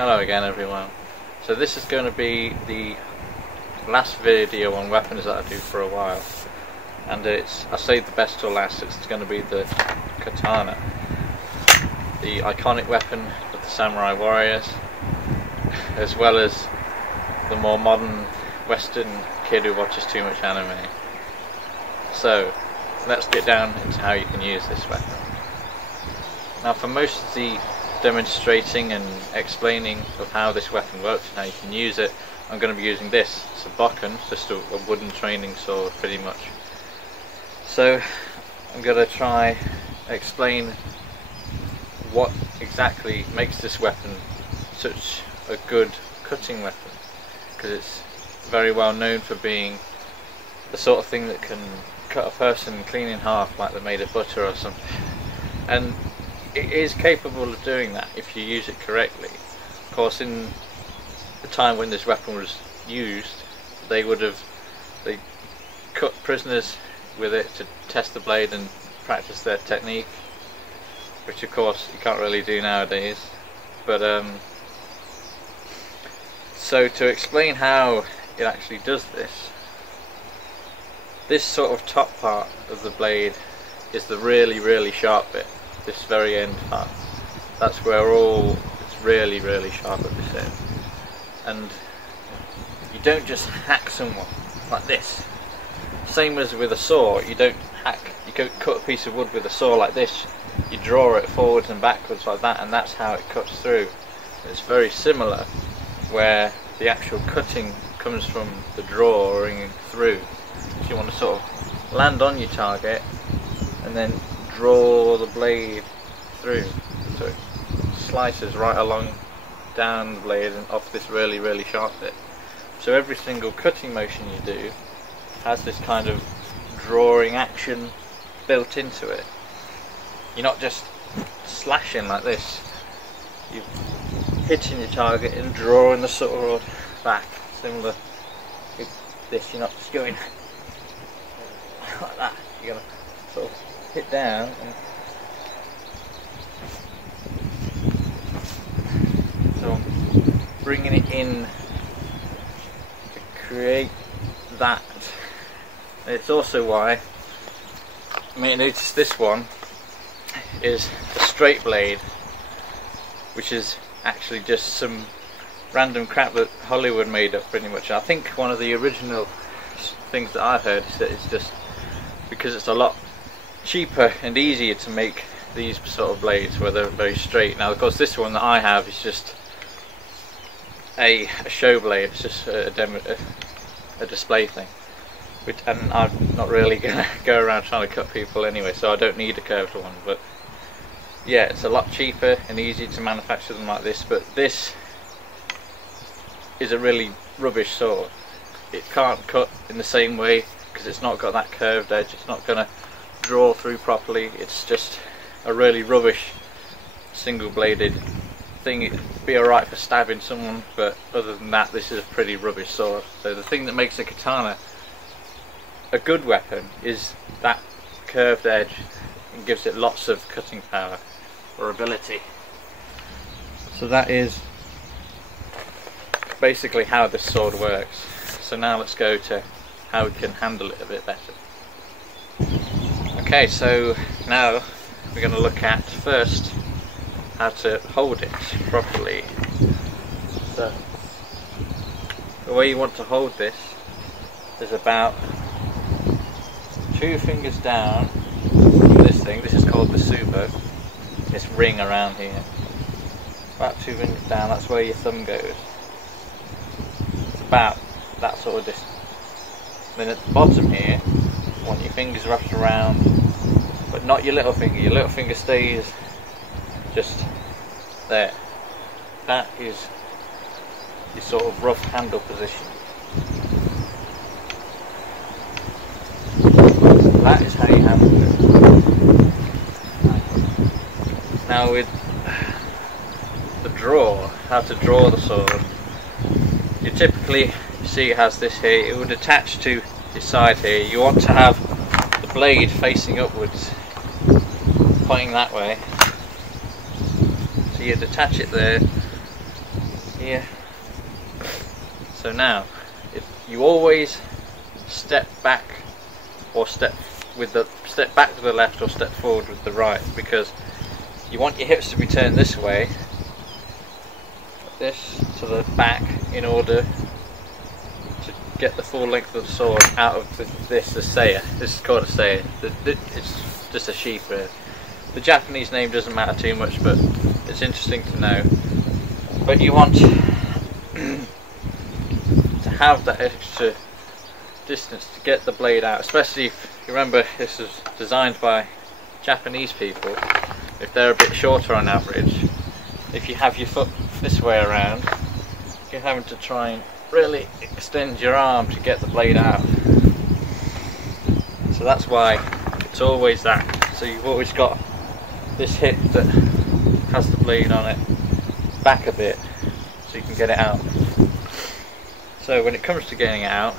Hello again everyone. So this is going to be the last video on weapons that I do for a while, and I saved the best till last. It's going to be the katana, the iconic weapon of the samurai warriors, as well as the more modern western kid who watches too much anime. So let's get down into how you can use this weapon. Now, for most of the demonstrating and explaining of how this weapon works and how you can use it, I'm going to be using this. It's a bokken, just a wooden training sword pretty much. So I'm going to try explain what exactly makes this weapon such a good cutting weapon, because it's very well known for being the sort of thing that can cut a person clean in half like they're made of butter or something. And it is capable of doing that if you use it correctly. Of course, in the time when this weapon was used, they cut prisoners with it to test the blade and practice their technique, which of course you can't really do nowadays. But so to explain how it actually does this sort of top part of the blade is the really sharp bit. This very end part, that's where it's really sharp at this end. And you don't just hack someone like this. Same as with a saw, you don't cut a piece of wood with a saw like this. You draw it forwards and backwards like that, and that's how it cuts through. It's very similar, where the actual cutting comes from the drawing through. So you want to sort of land on your target and then draw the blade through, so it slices right along down the blade and off this really sharp bit. So every single cutting motion you do has this kind of drawing action built into it. You're not just slashing like this, you're hitting your target and drawing the sword back. Similar with this, you're not just going like that, you're going to sort of hit down and so I'm bringing it in to create that. And it's also why you may notice this one is a straight blade, which is actually just some random crap that Hollywood made up pretty much. I think one of the original things that I heard is that it's just because it's a lot cheaper and easier to make these sort of blades where they're very straight. Now of course this one that I have is just a show blade, it's just a display thing, and I'm not really going to go around trying to cut people anyway, so I don't need a curved one. But yeah, it's a lot cheaper and easier to manufacture them like this, but this is a really rubbish sword. It can't cut in the same way because it's not got that curved edge, it's not going to draw through properly. It's just a really rubbish single bladed thing. It'd be alright for stabbing someone, but other than that this is a pretty rubbish sword. So the thing that makes a katana a good weapon is that curved edge, and gives it lots of cutting power or ability. So that is basically how this sword works. So now let's go to how we can handle it a bit better. Okay, so now we're going to look at first how to hold it properly. So the way you want to hold this is about 2 fingers down from this thing. This is called the subo, this ring around here. About 2 fingers down, that's where your thumb goes. It's about that sort of distance. Then at the bottom here, you want your fingers wrapped around, but not your little finger. Your little finger stays just there. That is your sort of rough handle position. That is how you handle it. Now with the draw, how to draw the sword, you typically see it has this here. It would attach to your side here. You want to have the blade facing upwards, pointing that way. So you'd attach it there, here. So now, if you always step back or step back to the left or step forward with the right, because you want your hips to be turned this way, like this, to the back, in order to get the full length of the sword out of the saya. This is called a saya. It's just a sheath really. The Japanese name doesn't matter too much, but it's interesting to know. But you want to have that extra distance to get the blade out, especially if you remember this was designed by Japanese people. If they're a bit shorter on average, if you have your foot this way around, you're having to try and really extend your arm to get the blade out. So that's why it's always that. So you've always got this hip that has the blade on it back a bit so you can get it out. So when it comes to getting it out,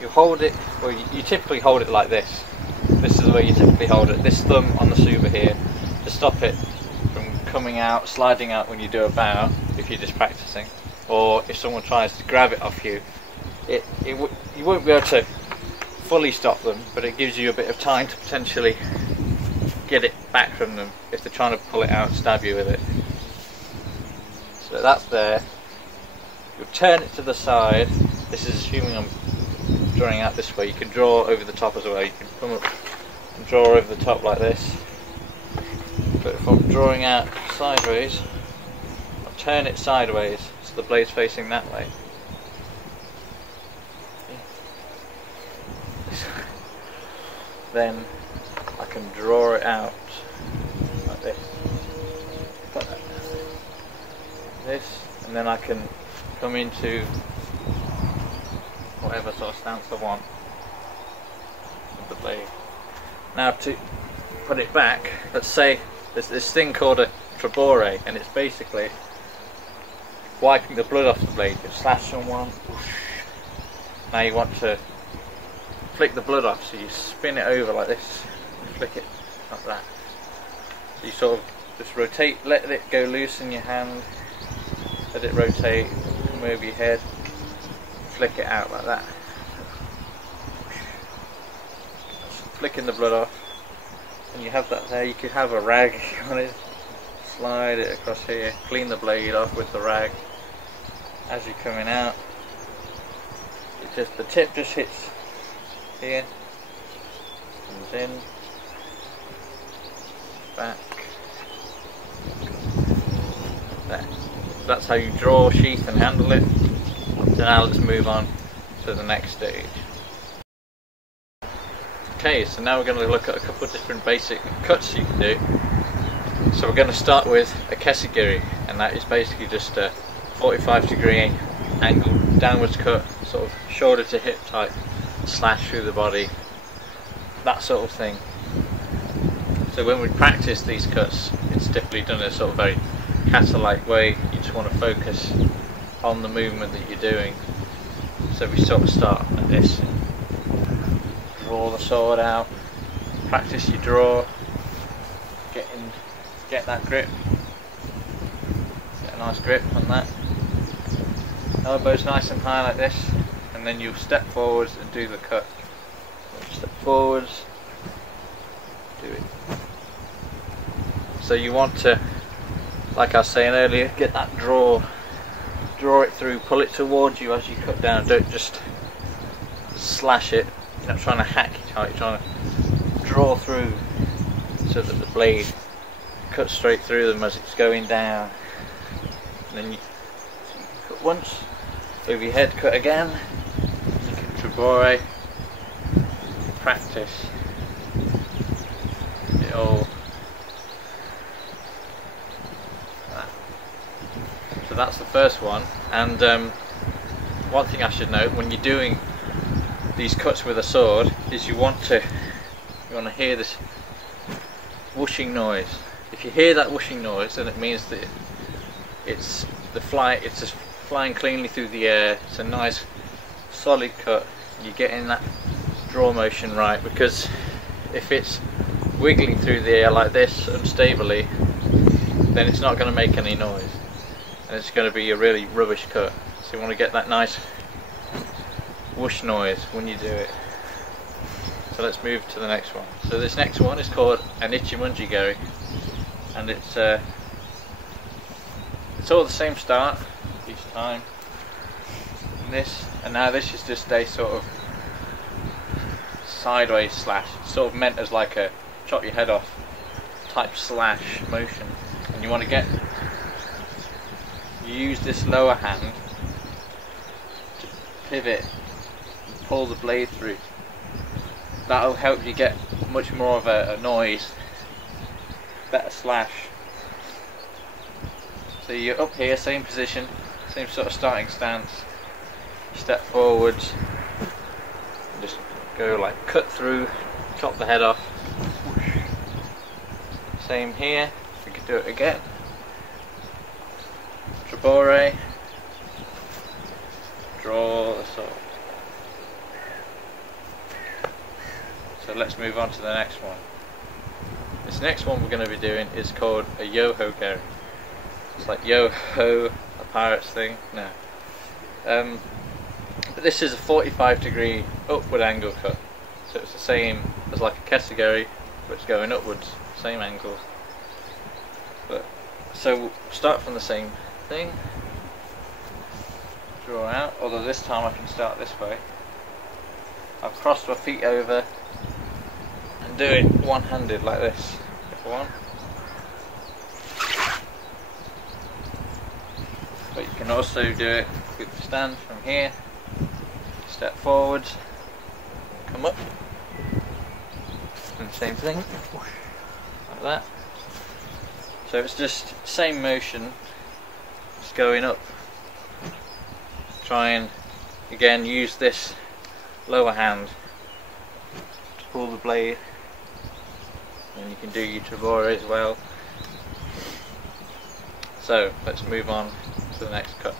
you hold it, well you typically hold it like this. This is where you typically hold it, this thumb on the suba here, to stop it from coming out, sliding out when you do a bow, if you're just practicing. Or if someone tries to grab it off you, you won't be able to fully stop them, but it gives you a bit of time to potentially get it back from them if they're trying to pull it out and stab you with it. So that's there. You'll turn it to the side. This is assuming I'm drawing out this way. You can draw over the top as well. You can come up and draw over the top like this. But if I'm drawing out sideways, I'll turn it sideways so the blade's facing that way. Then I can draw it out like this. This, and then I can come into whatever sort of stance I want with the blade. Now to put it back, let's say there's this thing called a trabore, and it's basically wiping the blood off the blade. You slash someone, now you want to flick the blood off, so you spin it over like this and flick it like that. So you sort of just rotate, let it go loose in your hand, let it rotate, come over your head, flick it out like that. Flicking the blood off, and you have that there. You could have a rag if you wanted, slide it across here, clean the blade off with the rag. As you're coming out, the tip just hits here, comes in, back, there. That's how you draw, sheath and handle it. So now let's move on to the next stage. Okay, so now we're going to look at a couple of different basic cuts you can do. So we're going to start with a kessigiri, and that is basically just a 45-degree angle downwards cut, sort of shoulder to hip type slash through the body, that sort of thing. So when we practice these cuts, it's typically done in a sort of very kata-like way. You just want to focus on the movement that you're doing. So we sort of start like this, draw the sword out, practice your draw, get that grip, get a nice grip on that. Elbows nice and high like this, and then you'll step forwards and do the cut. Step forwards, do it. So you want to, like I was saying earlier, get that draw it through, pull it towards you as you cut down. Don't just slash it. You're not trying to hack it out, you're trying to draw through so that the blade cuts straight through them as it's going down. And then you cut once, over your head, cut again. You can trabore, practice it all. So that's the first one. And one thing I should note when you're doing these cuts with a sword is you want to hear this whooshing noise. If you hear that whooshing noise, then it means that it's just flying cleanly through the air. It's a nice solid cut. You're getting that draw motion right, because if it's wiggling through the air like this unstably, then it's not going to make any noise. and it's going to be a really rubbish cut. So you want to get that nice whoosh noise when you do it. So let's move to the next one. So this next one is called an ichimunjigari, and it's all the same start each time. And now this is just a sort of sideways slash. It's sort of meant as like a chop your head off type slash motion, and you want to use this lower hand to pivot and pull the blade through. That'll help you get much more of a noise, better slash. So you're up here, same position, same sort of starting stance, step forwards, and just go like cut through, chop the head off. Same here, we could do it again. Trabore, draw the sword. So let's move on to the next one. This next one we're going to be doing is called a yo-ho gari. It's like yo-ho, a pirate's thing. No. But this is a 45-degree upward angle cut. So it's the same as like a kesagari, but it's going upwards, same angles. So we'll start from the same thing. Draw out, although this time I can start this way. I'll cross my feet over and do it one-handed like this. One. But you can also do it with the stand from here. Step forwards, come up, and same thing, like that. So it's just same motion, just going up. Try and again use this lower hand to pull the blade, and you can do your trabore as well. So let's move on to the next cut.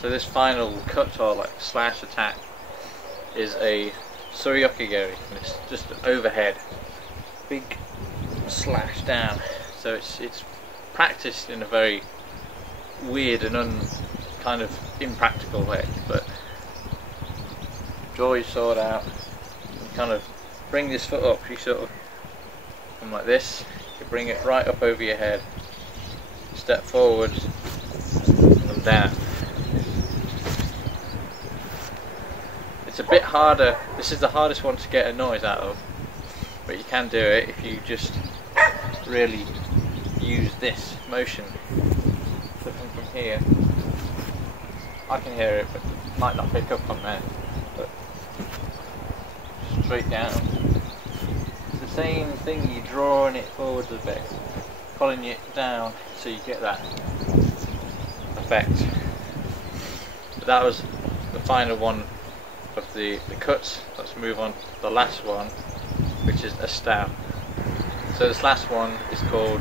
So this final cut, or like slash attack, is a suriyokigari, and it's just overhead, big slash down. So it's practiced in a very weird and kind of impractical way, but draw your sword out, you kind of bring this foot up, you sort of come like this, you bring it right up over your head, step forwards and down. It's a bit harder, this is the hardest one to get a noise out of, but you can do it if you just really use this motion. So from here, I can hear it, but it might not pick up on there. But straight down. It's the same thing, you're drawing it forwards a bit, pulling it down so you get that effect. But that was the final one of the cuts. Let's move on to the last one, which is a stab. So this last one is called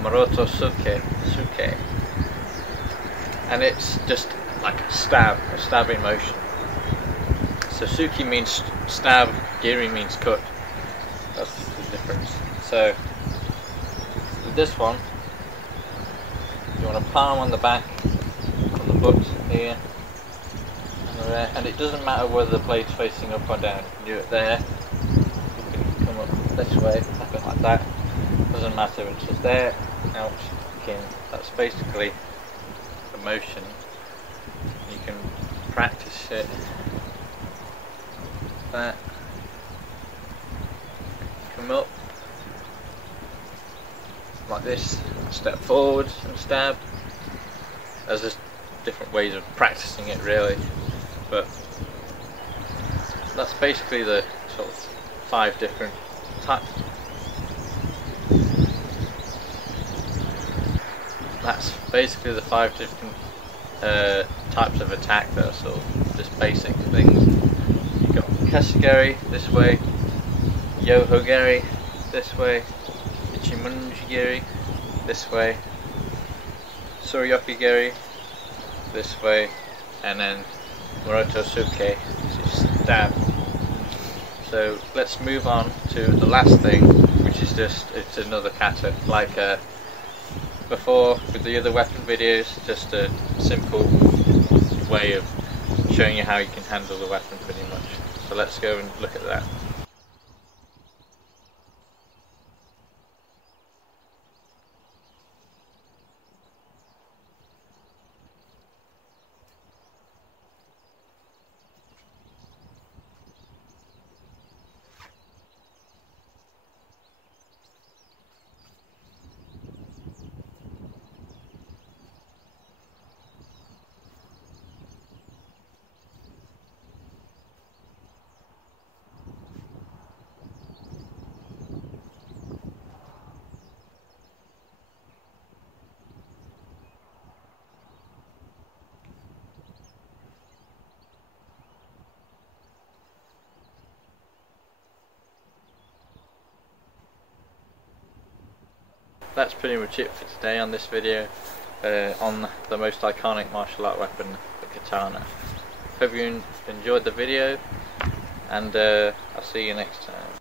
Maroto Suke, and it's just like a stab, a stabbing motion. So Suki means stab, Giri means cut. That's the difference. So with this one, you want to palm on the back, on the butt here, and there, and it doesn't matter whether the blade's facing up or down. You can do it there, you can come up this way, tap it like that, doesn't matter, it's just there, out, in. That's basically the motion. You can practice it, that, come up, like this, step forwards and stab. There's just different ways of practicing it really, but that's basically the sort of 5 different types. That's basically the 5 different types of attack that are sort of just basic things. You've got Kasagari this way, Yohogari this way, Ichimunjigari this way, Suryokigari this way, and then Maroto Suke, which is stab. So let's move on to the last thing, which is just, it's another kata, like before with the other weapon videos, just a simple way of showing you how you can handle the weapon pretty much. So let's go and look at that. That's pretty much it for today on this video on the most iconic martial art weapon, the katana. Hope you enjoyed the video, and I'll see you next time.